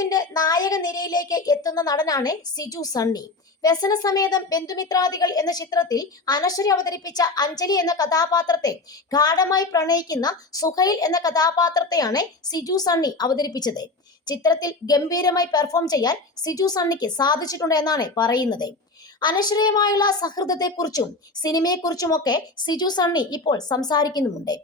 മലയാളത്തിന്റെ നായക നിരയിലേക്ക് എത്തുന്ന നടനാണ് സിജു സണ്ണി. വ്യസന സമേതം ബന്ധുമിത്രാദികൾ എന്ന ചിത്രത്തിൽ അനശ്വരി അവതരിപ്പിച്ച അഞ്ജലി എന്ന കഥാപാത്രത്തെ ഗാഢമായി പ്രണയിക്കുന്ന സുഹൈൽ എന്ന കഥാപാത്രത്തെയാണ് സിജു സണ്ണി അവതരിപ്പിച്ചത്. ചിത്രത്തിൽ ഗംഭീരമായി പെർഫോം ചെയ്യാൻ സിജു സണ്ണിക്ക് സാധിച്ചിട്ടുണ്ട് എന്നാണ് പറയുന്നത്. അനശ്വരയുമായുള്ള സൗഹൃദത്തെക്കുറിച്ചും സിനിമയെക്കുറിച്ചുമൊക്കെ സിജു സണ്ണി ഇപ്പോൾ സംസാരിക്കുന്നുമുണ്ട്.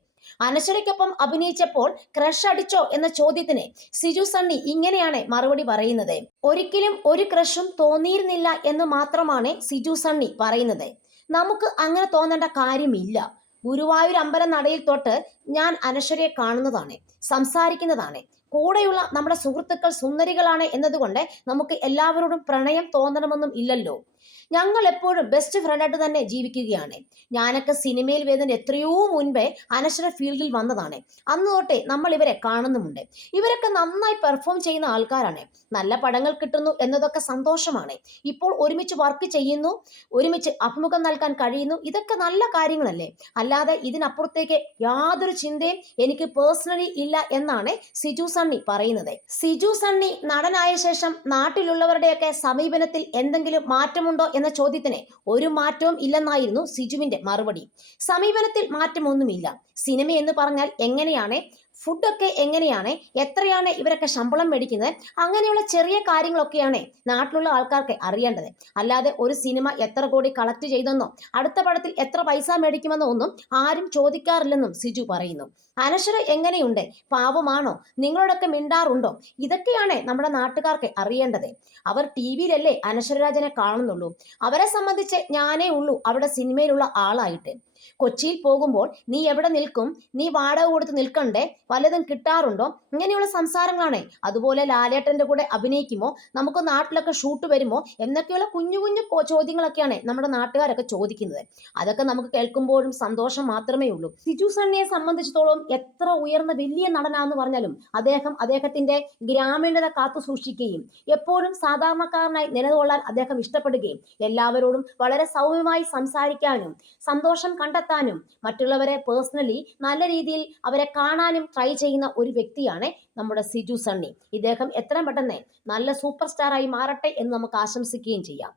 അനശ്വരയ്ക്കൊപ്പം അഭിനയിച്ചപ്പോൾ ക്രഷ് അടിച്ചോ എന്ന ചോദ്യത്തിന് സിജു സണ്ണി ഇങ്ങനെയാണ് മറുപടി പറയുന്നത്. ഒരിക്കലും ഒരു ക്രഷും തോന്നിയിരുന്നില്ല എന്ന് മാത്രമാണ് സിജു സണ്ണി പറയുന്നത്. നമുക്ക് അങ്ങനെ തോന്നേണ്ട കാര്യമില്ല. ഗുരുവായൂർ അമ്പലം നടയിൽ തൊട്ട് ഞാൻ അനശ്വരയെ കാണുന്നതാണ്, സംസാരിക്കുന്നതാണ്. കൂടെയുള്ള നമ്മുടെ സുഹൃത്തുക്കൾ സുന്ദരികളാണ് എന്നതുകൊണ്ട് നമുക്ക് എല്ലാവരോടും പ്രണയം തോന്നണമെന്നും ഇല്ലല്ലോ. ഞങ്ങൾ എപ്പോഴും ബെസ്റ്റ് ഫ്രണ്ടായിട്ട് തന്നെ ജീവിക്കുകയാണ്. ഞാനൊക്കെ സിനിമയിൽ വരുന്നതിന് എത്രയോ മുൻപേ അനശ്വര ഫീൽഡിൽ വന്നതാണ്. അന്ന് തൊട്ടേ നമ്മൾ ഇവരെ കാണുന്നുമുണ്ട്. ഇവരൊക്കെ നന്നായി പെർഫോം ചെയ്യുന്ന ആൾക്കാരാണ്. നല്ല പടങ്ങൾ കിട്ടുന്നു എന്നതൊക്കെ സന്തോഷമാണ്. ഇപ്പോൾ ഒരുമിച്ച് വർക്ക് ചെയ്യുന്നു, ഒരുമിച്ച് അഭിമുഖം നൽകാൻ കഴിയുന്നു. ഇതൊക്കെ നല്ല കാര്യങ്ങളല്ലേ? അല്ലാതെ ഇതിനപ്പുറത്തേക്ക് യാതൊരു ചിന്തയും എനിക്ക് പേഴ്സണലി ഇല്ല എന്നാണ് സിജു സണ്ണി പറയുന്നത്. സിജു സണ്ണി നടനായ ശേഷം നാട്ടിലുള്ളവരുടെയൊക്കെ സമീപനത്തിൽ എന്തെങ്കിലും മാറ്റമുണ്ടോ എന്ന ചോദ്യത്തിന് ഒരു മാറ്റവും ഇല്ലെന്നായിരുന്നു സിജുവിന്റെ മറുപടി. സമീപനത്തിൽ മാറ്റമൊന്നുമില്ല. സിനിമ എന്ന് പറഞ്ഞാൽ എങ്ങനെയാണ്, ഫുഡൊക്കെ എങ്ങനെയാണ്, എത്രയാണ് ഇവരൊക്കെ ശമ്പളം മേടിക്കുന്നത്, അങ്ങനെയുള്ള ചെറിയ കാര്യങ്ങളൊക്കെയാണ് നാട്ടിലുള്ള ആൾക്കാർക്ക് അറിയേണ്ടത്. അല്ലാതെ ഒരു സിനിമ എത്ര കോടി കളക്ട് ചെയ്തെന്നോ അടുത്ത പടത്തിൽ എത്ര പൈസ മേടിക്കുമെന്നോ ഒന്നും ആരും ചോദിക്കാറില്ലെന്നും സിജു പറയുന്നു. അനശ്വര എങ്ങനെയുണ്ട്, പാവമാണോ, നിങ്ങളോടൊക്കെ മിണ്ടാറുണ്ടോ, ഇതൊക്കെയാണ് നമ്മുടെ നാട്ടുകാർക്ക് അറിയേണ്ടത്. അവർ ടി വിയിലല്ലേ അനശ്വര രാജനെ കാണുന്നുള്ളൂ. അവരെ സംബന്ധിച്ച് ഞാനേ ഉള്ളൂ അവിടെ സിനിമയിലുള്ള ആളായിട്ട്. കൊച്ചിയിൽ പോകുമ്പോൾ നീ എവിടെ നിൽക്കും, നീ വാടക കൊടുത്ത് നിൽക്കണ്ടേ, വല്ലതും കിട്ടാറുണ്ടോ, ഇങ്ങനെയുള്ള സംസാരങ്ങളാണ്. അതുപോലെ ലാലേട്ടന്റെ കൂടെ അഭിനയിക്കുമോ, നമുക്ക് നാട്ടിലൊക്കെ ഷൂട്ട് വരുമോ എന്നൊക്കെയുള്ള കുഞ്ഞു കുഞ്ഞു ചോദ്യങ്ങളൊക്കെയാണ് നമ്മുടെ നാട്ടുകാരൊക്കെ ചോദിക്കുന്നത്. അതൊക്കെ നമുക്ക് കേൾക്കുമ്പോഴും സന്തോഷം മാത്രമേ ഉള്ളൂ. സിജു സണ്ണിയെ സംബന്ധിച്ചിടത്തോളം എത്ര ഉയർന്ന വലിയ നടനാന്ന് പറഞ്ഞാലും അദ്ദേഹത്തിന്റെ ഗ്രാമീണത കാത്തു സൂക്ഷിക്കുകയും എപ്പോഴും സാധാരണക്കാരനായി നിലകൊള്ളാൻ അദ്ദേഹം ഇഷ്ടപ്പെടുകയും എല്ലാവരോടും വളരെ സൗമ്യമായി സംസാരിക്കാനും സന്തോഷം കണ്ടെത്താനും മറ്റുള്ളവരെ പേഴ്സണലി നല്ല രീതിയിൽ അവരെ കാണാനും ട്രൈ ചെയ്യുന്ന ഒരു വ്യക്തിയാണ് നമ്മുടെ സിജു സണ്ണി. ഇദ്ദേഹം എത്രയും പെട്ടെന്ന് നല്ല സൂപ്പർ സ്റ്റാറായി മാറട്ടെ എന്ന് നമുക്ക് ആശംസിക്കുകയും ചെയ്യാം.